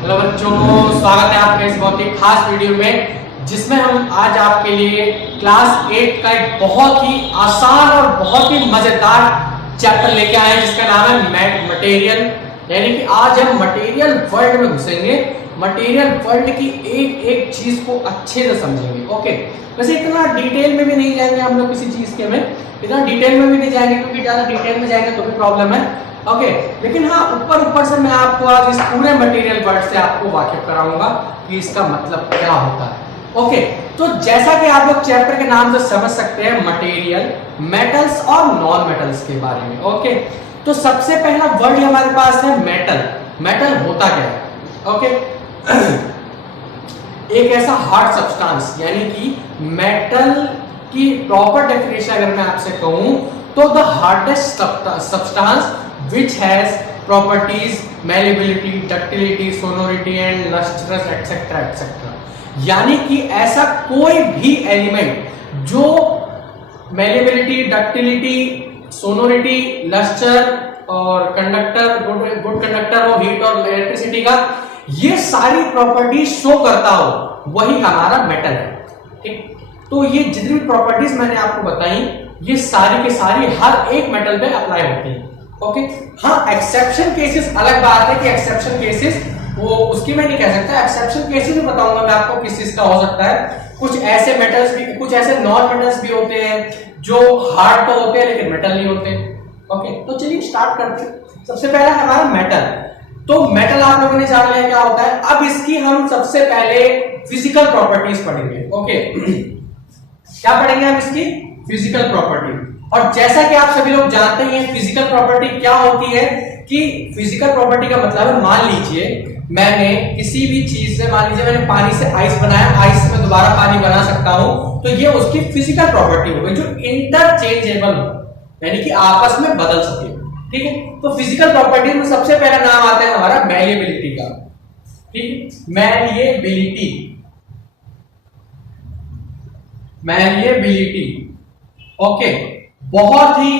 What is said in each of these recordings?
Hello बच्चों, स्वागत है आपका इस बहुत ही खास वीडियो में जिसमें हम आज आपके लिए क्लास 8 का एक बहुत ही आसान और बहुत ही मजेदार चैप्टर लेके आए हैं जिसका नाम है मटेरियल। यानी कि आज हम मटेरियल वर्ल्ड में घुसेंगे, मटेरियल वर्ल्ड की एक एक चीज को अच्छे से समझेंगे। ओके, वैसे इतना डिटेल में भी नहीं जाएंगे हम लोग किसी चीज के में, इतना डिटेल में भी नहीं जाएंगे क्योंकि ज्यादा डिटेल में जाएंगे तो भी प्रॉब्लम है। ओके, लेकिन हाँ ऊपर से मैं आपको आज इस पूरे मटेरियल वर्ड से आपको वाकिफ कराऊंगा कि इसका मतलब क्या होता है। ओके, तो जैसा कि आप लोग चैप्टर के नाम से समझ सकते हैं, मटेरियल, मेटल्स और नॉन मेटल्स के बारे में। ओके, तो सबसे पहला वर्ड हमारे पास है मेटल। मेटल होता क्या है? ओके, एक ऐसा हार्ड सब्सटेंस, यानी कि मेटल की प्रॉपर डेफिनेशन अगर मैं आपसे कहूं तो the hardest substance which has properties malleability, ductility, sonority and lustrous etc etc। यानी कि ऐसा कोई भी एलिमेंट जो malleability, ductility, sonority, luster और कंडक्टर, गुड कंडक्टर हो, हीट और इलेक्ट्रिसिटी का, ये सारी प्रॉपर्टी शो करता हो, वही हमारा मेटल है। ठीक, तो ये जितनी भी प्रॉपर्टीज मैंने आपको बताई ये सारी के सारी हर एक मेटल पे अप्लाई होती है। ओके, हाँ एक्सेप्शन केसेस अलग बात है कि एक्सेप्शन केसेस वो उसकी मैं नहीं कह सकता, एक्सेप्शन केसेस भी बताऊंगा मैं आपको किस चीज का हो सकता है। कुछ ऐसे मेटल्स भी, कुछ ऐसे नॉन मेटल्स भी होते हैं जो हार्ड तो होते हैं लेकिन मेटल नहीं होते। ओके, तो चलिए स्टार्ट करते हैं। सबसे पहला है हमारा मेटल। तो मेटल आप लोगों ने जान लिया क्या होता है। अब इसकी हम सबसे पहले फिजिकल प्रॉपर्टीज पढ़ेंगे। ओके, क्या पढ़ेंगे हम? इसकी फिजिकल प्रॉपर्टी। और जैसा कि आप सभी लोग जानते हैं फिजिकल प्रॉपर्टी क्या होती है, कि फिजिकल प्रॉपर्टी का मतलब है, मान लीजिए मैंने किसी भी चीज से, मान लीजिए मैंने पानी से आइस बनाया, आइस से मैं दोबारा पानी बना सकता हूं, तो ये उसकी फिजिकल प्रॉपर्टी हो गई जो इंटरचेंजेबल हो, यानी कि आपस में बदल सके। ठीक है, तो फिजिकल प्रॉपर्टी में सबसे पहला नाम आता है हमारा मैलिएबिलिटी का। ठीक, मैलिएबिलिटी, मैलिएबिलिटी। ओके, बहुत ही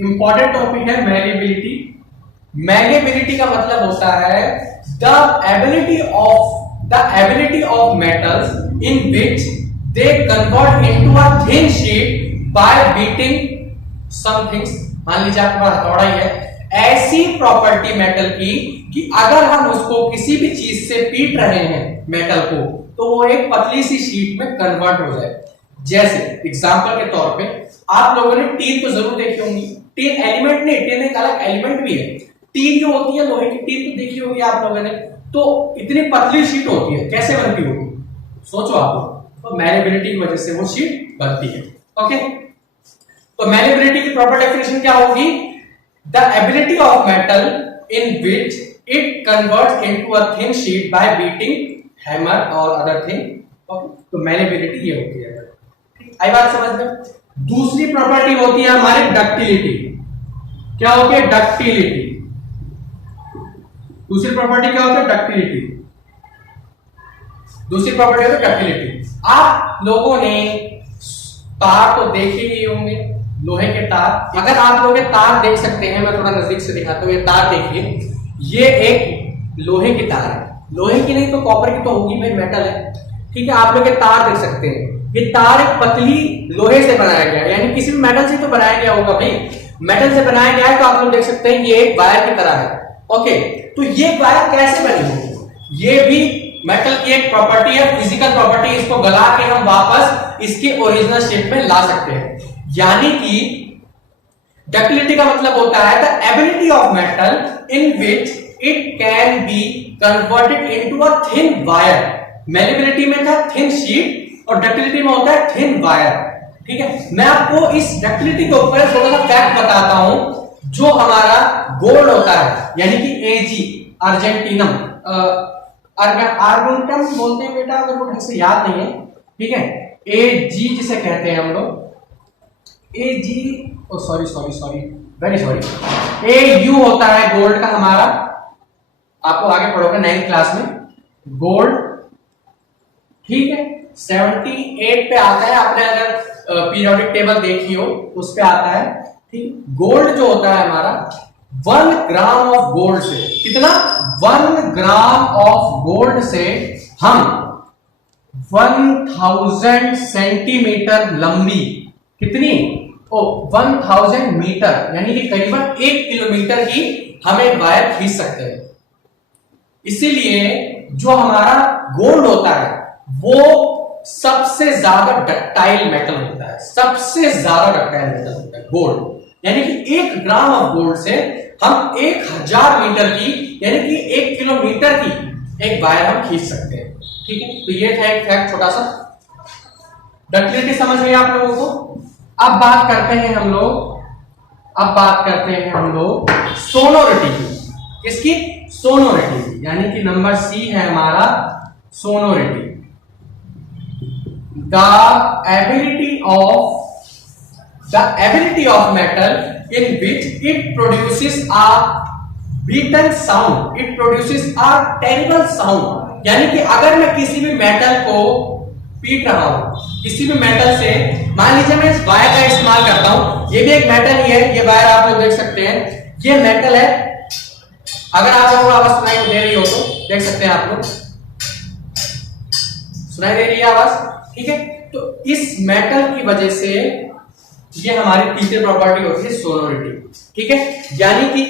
इंपॉर्टेंट टॉपिक है मैलिएबिलिटी। मैलिएबिलिटी का मतलब होता है the ability of metals in which they convert into a thin sheet by beating some things. मान लीजिए आपके पास हथौड़ा ही है, ऐसी प्रॉपर्टी मेटल की कि अगर हम उसको किसी भी चीज से पीट रहे हैं मेटल को, तो वो एक पतली सी शीट में कन्वर्ट हो जाए। जैसे एग्जांपल के तौर पे आप लोगों ने टीन तो जरूर देखी होंगी। टीन एलिमेंट नहीं, टीन एक अलग एलिमेंट भी है। टीन जो होती है, लोहे की टीन तो देखी होगी आप लोगों ने, तो इतनी पतली शीट होती है, कैसे बनती होगी सोचो आप लोग। तो मैलिएबिलिटी की वजह से वो शीट बनती है। ओके, तो मैलिएबिलिटी की प्रॉपर डेफिनेशन क्या होगी? The ability of metal in which it converts into a thin sheet by beating hammer और अदर थिंग। ओके, तो मैलिएबिलिटी ये होती है। आई बात समझ में? दूसरी प्रॉपर्टी होती है हमारी डक्टिलिटी। क्या होती है? डक्टिलिटी। दूसरी प्रॉपर्टी क्या होती है? डक्टिलिटी। दूसरी प्रॉपर्टी होती है डक्टिलिटी। आप लोगों ने तार तो देखे ही होंगे, लोहे के तार। अगर आप लोग तार देख सकते हैं, मैं थोड़ा नजदीक से दिखाता हूं, ये तार देखिए, ये एक लोहे की तार है। लोहे की नहीं तो कॉपर की तो होगी भाई, मेटल है। ठीक है, आप लोग ये तार देख सकते हैं, ये तार एक पतली लोहे से बनाया गया है, यानी किसी भी मेटल से तो बनाया गया होगा भाई, मेटल से बनाया गया है, तो आप लोग देख सकते हैं ये एक वायर की तरह है। ओके, तो ये वायर कैसे बनी होगी? ये भी मेटल की एक प्रॉपर्टी है, फिजिकल प्रॉपर्टी। इसको गला के हम वापस इसके ओरिजिनल शेप में ला सकते हैं। यानी कि डक्टिलिटी का मतलब होता है the ability of metal in which it can be converted into a thin wire. Malleability में था थिन शीट और डक्टिलिटी में होता है थिन वायर। ठीक है, मैं आपको इस डक्टिलिटी के ऊपर थोड़ा सा फैक्ट बताता हूं। जो हमारा गोल्ड होता है, यानी कि एजी, अर्जेंटीनम, आर्गुंटम बोलते हैं बेटा, अगर मुझे से याद नहीं है। ठीक है, एजी जिसे कहते हैं हम लोग, AG, oh sorry sorry sorry very sorry, AU होता है गोल्ड का हमारा। आपको आगे पढ़ोगे 9th क्लास में गोल्ड। ठीक है, 78 पे आता है, आपने अगर पीरियोडिक टेबल देखी हो उस पे आता है। ठीक, गोल्ड जो होता है हमारा 1 ग्राम ऑफ गोल्ड से कितना 1 ग्राम ऑफ गोल्ड से हम 1000 सेंटीमीटर लंबी, कितनी, 1000 मीटर यानी कि करीबन 1 किलोमीटर की हम एक वायर खींच सकते हैं। इसीलिए जो हमारा गोल्ड होता है वो सबसे ज्यादा डक्टाइल मेटल होता है, सबसे ज्यादा डक्टाइल मेटल होता है गोल्ड। यानी कि 1 ग्राम ऑफ गोल्ड से हम 1000 मीटर की यानी कि 1 किलोमीटर की एक वायर हम खींच सकते हैं। ठीक है, तो ये था एक फैक्ट छोटा सा। डक्टिलिटी समझ गए आप लोगों को। अब बात करते हैं हम लोग सोनोरिटी की। किसकी? सोनोरिटी की, यानी कि नंबर सी है हमारा sonority. The ability of metal in which it produces a beaten sound, it produces a terrible sound। यानी कि अगर मैं किसी भी मेटल को पीट रहा हूं, किसी भी मेटल से, मान लीजिए मैं इस वायर का इस्तेमाल करता हूं, ये भी एक मेटल ही है, ये वायर आप लोग देख सकते हैं, ये मेटल है। अगर आप लोगों को आवाज सुनाई दे रही हो तो देख सकते हैं आप लोग, सुनाई दे रही है आवाज, ठीक है। तो इस मेटल की वजह से ये हमारी तीसरी प्रॉपर्टी होती है सोनोरिटी, ठीक है। यानी कि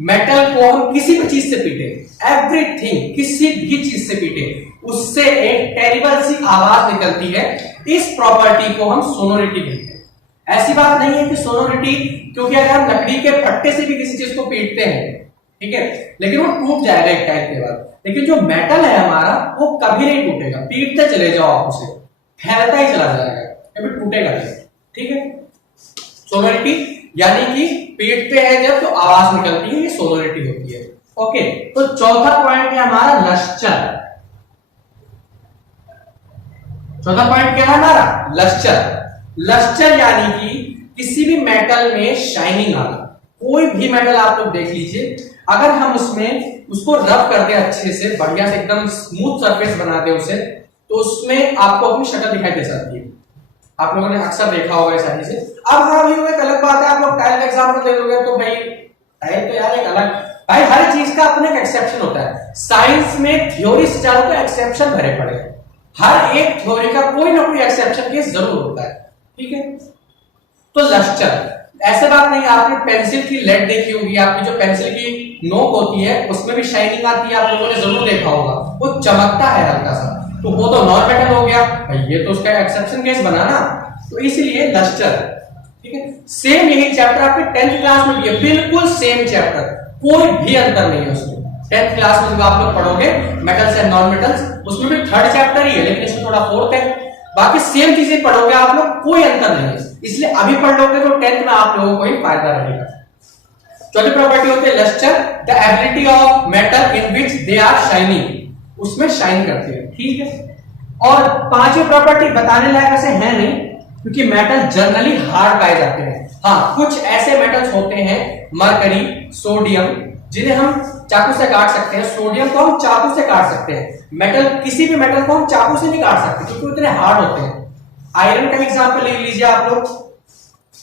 मेटल को हम किसी भी चीज से पीटे, एवरीथिंग, किसी भी चीज से पीटे, उससे एक टेरिबल सी आवाज निकलती है। इस प्रॉपर्टी को हम सोनोरिटी कहते हैं। ऐसी बात नहीं है कि सोनोरिटी, क्योंकि अगर हम लकड़ी के फट्टे से भी किसी चीज को पीटते हैं, ठीक है, लेकिन वो टूट जाएगा एक टाइम के बाद, लेकिन जो मेटल है हमारा वो कभी नहीं टूटेगा। पीटते चले जाओ आप उसे, फैलता ही चला जाएगा, कभी टूटेगा नहीं, ठीक है। सोनोरिटी यानी कि पीटते हैं जब तो आवाज निकलती है, ये सोनोरिटी होती है। ओके, तो चौथा पॉइंट है हमारा लस्टर। चौथा पॉइंट क्या है हमारा? लस्टर। लस्टर यानी कि किसी भी मेटल में शाइनिंग आना। कोई भी मेटल आप लोग देख लीजिए, अगर हम उसमें उसको रब करते हैं अच्छे से, बढ़िया से एकदम स्मूथ सरफेस बनाते हैं उसे, तो उसमें आपको अपनी शक्ल दिखाई दे सकती है। आप लोगों ने अक्सर देखा होगा इस आदमी से। अब हाँ भाई, वो एक अलग बात है, आप लोग टाइल का एग्जांपल दे दोगे तो भाई टाइल तो यार एक अलग, भाई हर चीज का अपना एक एक्सेप्शन होता है। साइंस में थ्योरी से ज्यादा तो एक्सेप्शन भरे पड़े हैं। हर एक थ्योरी का कोई ना कोई एक्सेप्शन केस जरूर होता है, ठीक है। तो लस्टर, ऐसे बात नहीं, आपने पेंसिल की लेड देखी होगी, आपकी जो पेंसिल की नोक होती है उसमें भी शाइनिंग आती है, आप लोगों ने जरूर देखा होगा, वो चमकता है हल्का सा, तो वो तो नॉन मेटल हो गया भाई, ये तो उसका एक्सेप्शन केस बना ना, तो इसलिए लस्टर, ठीक है। सेम यही चैप्टर आपके 10th क्लास में भी है, बिल्कुल सेम चैप्टर, कोई भी अंतर नहीं है उसमें। 10th क्लास में जब आप लोग पढ़ोगे मेटल्स एंड नॉन मेटल्स, उसमें भी 3rd चैप्टर ही है, लेकिन इसमें थोड़ा 4th है, बाकी सेम चीजें पढ़ोगे आप लोग, कोई अंतर नहीं है। इसलिए अभी पढ़ लोगे तो 10th में आप लोगों को ही फायदा रहेगा। चौथी प्रॉपर्टी होती है lustre, the ability of metal in which they are shining, उसमें शाइन करते हैं, ठीक है। और पांचवी प्रॉपर्टी बताने लायक ऐसे है नहीं, क्योंकि मेटल जनरली हार्ड पाए जाते हैं। हाँ, कुछ ऐसे मेटल्स होते हैं, मरकरी, सोडियम, जिन्हें हम चाकू से काट सकते हैं। सोडियम को हम चाकू से काट सकते हैं, मेटल, किसी भी मेटल को हम चाकू से नहीं काट सकते क्योंकि उतने हार्ड होते हैं। आयरन का एग्जांपल ले लीजिए आप लोग,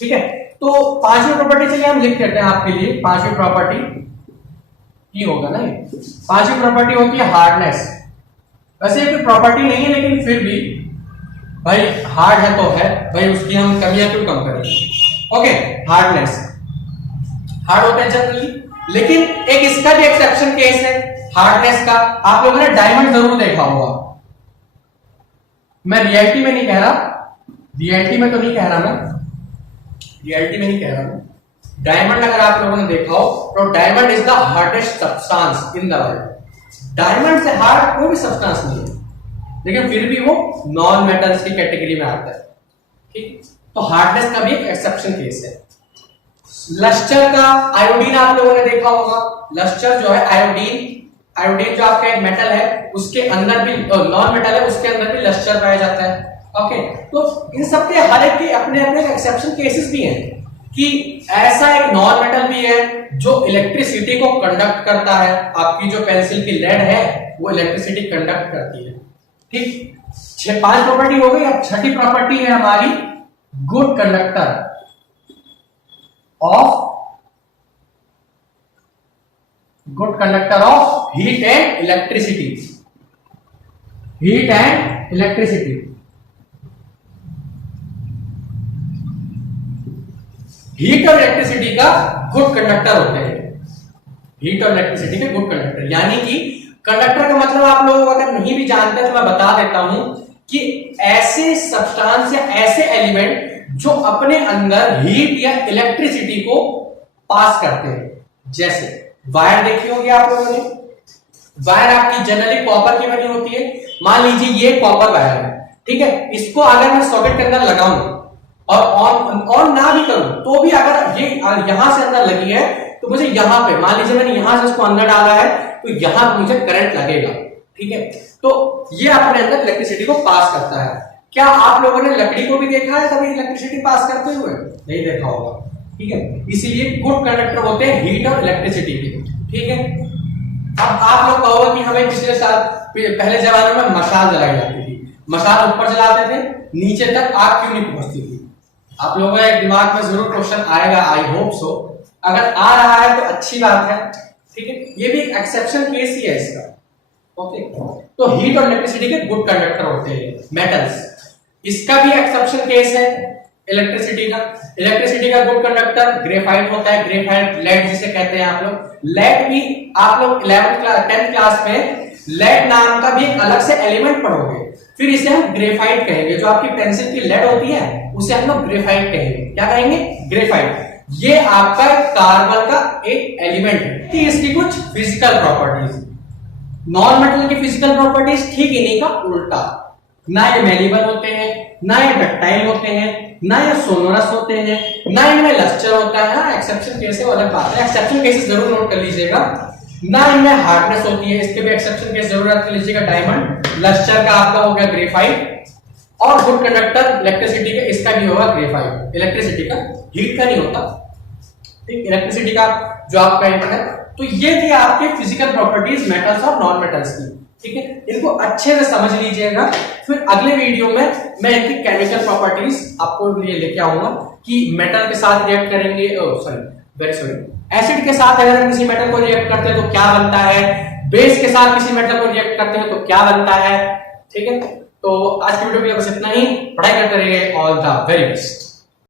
ठीक है। तो पांचवी प्रॉपर्टी चलिए हम लिख देते हैं आपके लिए। पांचवी प्रॉपर्टी की होगा ना, पांचवी प्रॉपर्टी होती है हार्डनेस। वैसे कोई प्रॉपर्टी नहीं है, लेकिन फिर भी भाई हार्ड है तो है भाई, उसकी हम कमियां क्यों कम करें। ओके, हार्डनेस, हार्ड होता है जनरली, लेकिन एक इसका भी एक्सेप्शन केस है हार्डनेस का। आप लोगों ने डायमंड जरूर देखा होगा, मैं रियलिटी में नहीं कह रहा, रियलिटी में तो नहीं कह रहा मैं, रियलिटी में नहीं कह रहा मैं, डायमंड अगर आप लोगों ने देखा हो तो diamond is the hardest substance in the world. Diamond से हार्ड कोई भी सब्सटेंस नहीं है, लेकिन फिर भी वो नॉन मेटल्स की कैटेगरी में आता है, ठीक। तो हार्डनेस का भी एक एक्सेप्शन केस है। लस्टर का, आयोडीन आप लोगों ने देखा होगा, लस्टर जो है आयोडीन, आयोडीन जो आपका एक मेटल है उसके अंदर भी, नॉन मेटल है उसके अंदर भी लस्टर पाया जाता है। ओके, तो इन सब के हर एक के अपने अपने एक्सेप्शन केसेस भी हैं, कि ऐसा एक नॉन मेटल भी है जो इलेक्ट्रिसिटी को कंडक्ट करता है। आपकी जो पेंसिल की लेड है वो इलेक्ट्रिसिटी कंडक्ट करती है, ठीक। 5 प्रॉपर्टी हो गई। अब छठी प्रॉपर्टी है हमारी good conductor of heat and electricity. Heat and electricity, heat और इलेक्ट्रिसिटी का गुड कंडक्टर होते हैं। हीट और इलेक्ट्रिसिटी के गुड कंडक्टर, यानी कि कंडक्टर का मतलब आप लोग अगर नहीं भी जानते तो मैं बता देता हूं कि ऐसे सब्सटेंस या ऐसे एलिमेंट जो अपने अंदर हीट या इलेक्ट्रिसिटी को पास करते हैं। जैसे वायर देखी होगी आप लोगों ने, वायर आपकी जनरली कॉपर की बनी होती है। मान लीजिए ये कॉपर वायर है, ठीक है, इसको अगर मैं सॉकेट के अंदर लगाऊं और ऑन ना भी करूं तो भी अगर ये यहां से अंदर लगी है तो मुझे यहां पे, मान लीजिए मैंने यहां से इसको अंदर डाला है तो यहां पे मुझे करंट लगेगा, ठीक है। तो ये अपने अंदर इलेक्ट्रिसिटी को पास करता है। क्या आप लोगों ने लकड़ी को भी देखा है कभी इलेक्ट्रिसिटी पास करते हुए? नहीं देखा होगा, ठीक है। इसीलिए गुड कंडक्टर होते हैं हीट और इलेक्ट्रिसिटी के, ठीक है। अब आप लोग कहोगे कि हमें पिछले साल, पहले जमाने में मशाल जलाई जाती थी, मशाल ऊपर जलाते थे, नीचे तक आग क्यों नहीं पहुंचती थी? आप लोगों के दिमाग में जरूर क्वेश्चन आएगा, आई होप सो। अगर आ रहा है तो अच्छी बात है, ठीक है। ये भी एक एक्सेप्शन केस ही है इसका, ओके। तो हीट और इलेक्ट्रिसिटी के गुड कंडक्टर होते हैं मेटल्स। इसका भी एक्सेप्शन केस है इलेक्ट्रिसिटी का। इलेक्ट्रिसिटी का गुड कंडक्टर ग्रेफाइट होता है, ग्रेफाइट लेड जिसे कहते हैं आप लोग। लेड भी आप लोग 11th क्लास 10th क्लास में लेड नाम का भी एक अलग से एलिमेंट पढ़ोगे, फिर इसे हम ग्रेफाइट कहेंगे। जो आपकी पेंसिल की लेड होती है उसे हम लोग ग्रेफाइट कहेंगे। क्या कहेंगे? ग्रेफाइट। ये आपका कार्बन का एक एलिमेंट है कि इसकी कुछ फिजिकल प्रॉपर्टीज, नॉन मेटल की फिजिकल प्रॉपर्टीज ठीक इन्हीं का उल्टा। ना ये मेलेबल होते हैं, ना ये डक्टाइल होते हैं, ना ये सोनोरस होते हैं, ना इनमें लस्टर होता है। हाँ, एक्सेप्शन केस है, अलग बात है, एक्सेप्शन केसेस जरूर नोट कर लीजिएगा। ना इनमें हार्डनेस होती है, इसके भी एक्सेप्शन केस जरूर रख लीजिएगा। डायमंड, लस्टर का आपका हो गया ग्रेफाइट, और गुड कंडक्टर इलेक्ट्रिसिटी का इसका भी होगा ग्रेफाइट। इलेक्ट्रिसिटी का, हीट का नहीं होता, ठीक। इलेक्ट्रिसिटी का जो आपका है। तो ये थी आपके फिजिकल प्रॉपर्टीज मेटल्स और नॉन मेटल्स की, ठीक है। इनको अच्छे से समझ लीजिएगा। फिर अगले वीडियो में मैं इनकी केमिकल प्रॉपर्टीज आपको लिए लेके आऊंगा कि मेटल के साथ रिएक्ट करेंगे, वेरी सॉरी, एसिड के साथ अगर हम किसी मेटल को रिएक्ट करते हैं तो क्या बनता है, बेस के साथ किसी मेटल को रिएक्ट करते हैं तो क्या बनता है, ठीक है। तो आज की वीडियो में बस इतना ही। पढ़ाई करते रहिए। All the very best.